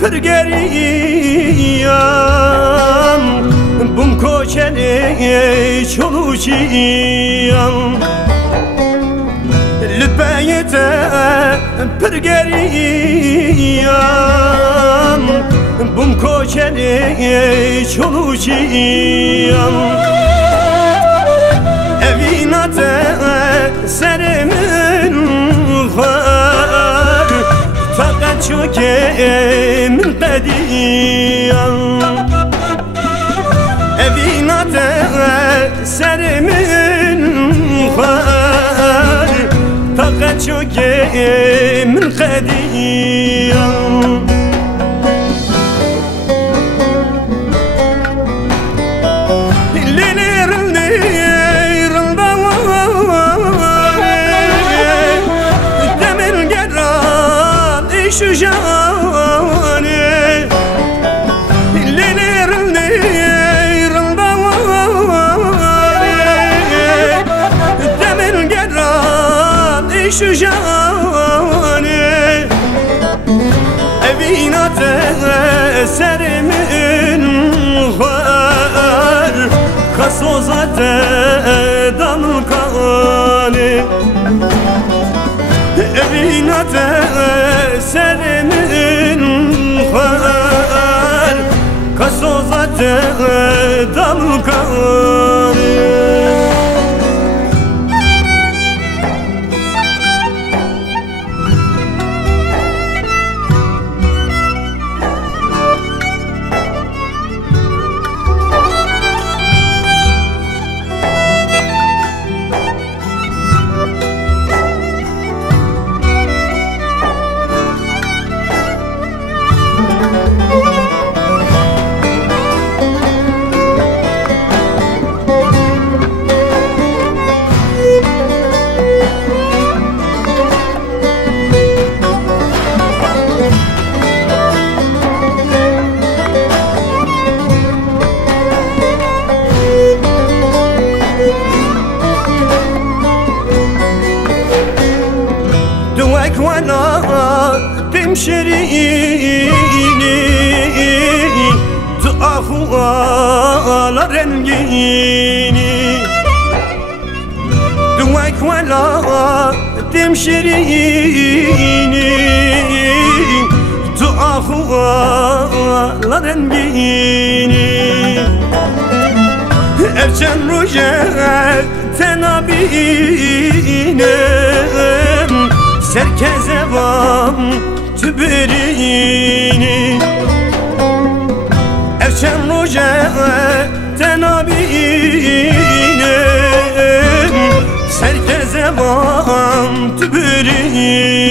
pergeriyan bum koçeli çoluşiyan lütfeyete pergeriyan bum koçeli çoluşiyan evinate serimin var takat çökemin pediyan evinate serimin var takat çökemin pediyan şu jane lilerin neyrında demir geran şu jane evinate serimin var kasozate damkane evinate serimin var kasozate damkane دوك وانا تمشريني تأخو على رنجيني دوك وانا تمشريني تأخو على رنجيني افشن رجال تنابينم serkeze vam tüberini Erçen roje tenabinem serkeze vam tüberini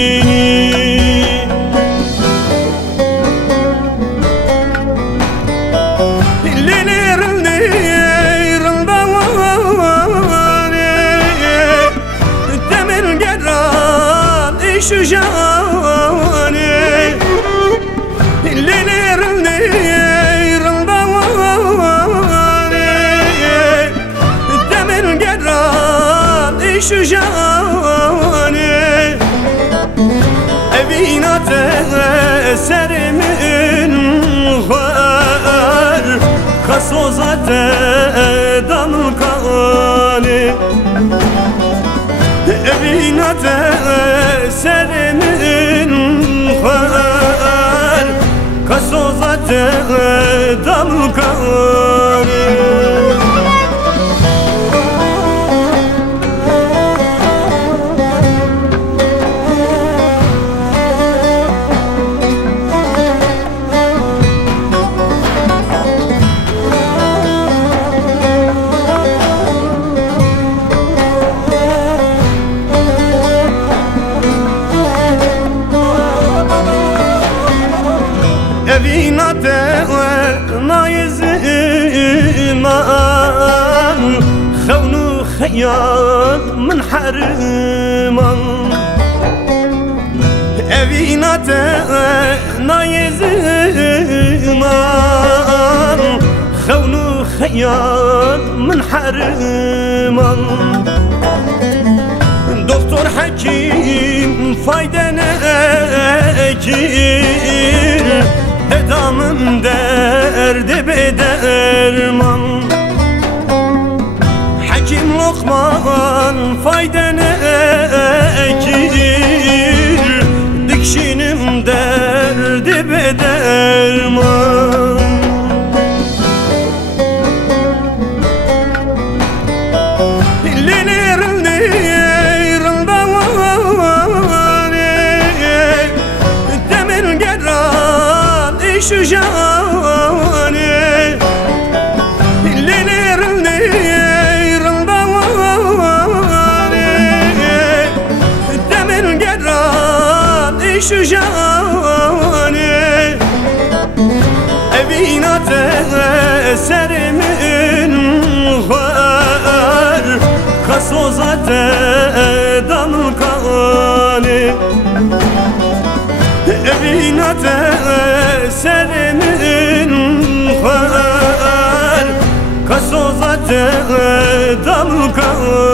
şu jane lilerin neyrında var demir geran şu jane evinate serimin var kasozate damkane evinate serimin var kasozate damkane evinate nayziman خونو خيال من حرمان evinate nayziman خونو خيال من حرمان doktor hakim faydene ekir شجاني أبينات سر من غار خصوصة دمكاني أبينات سر من غار خصوصة دمكاني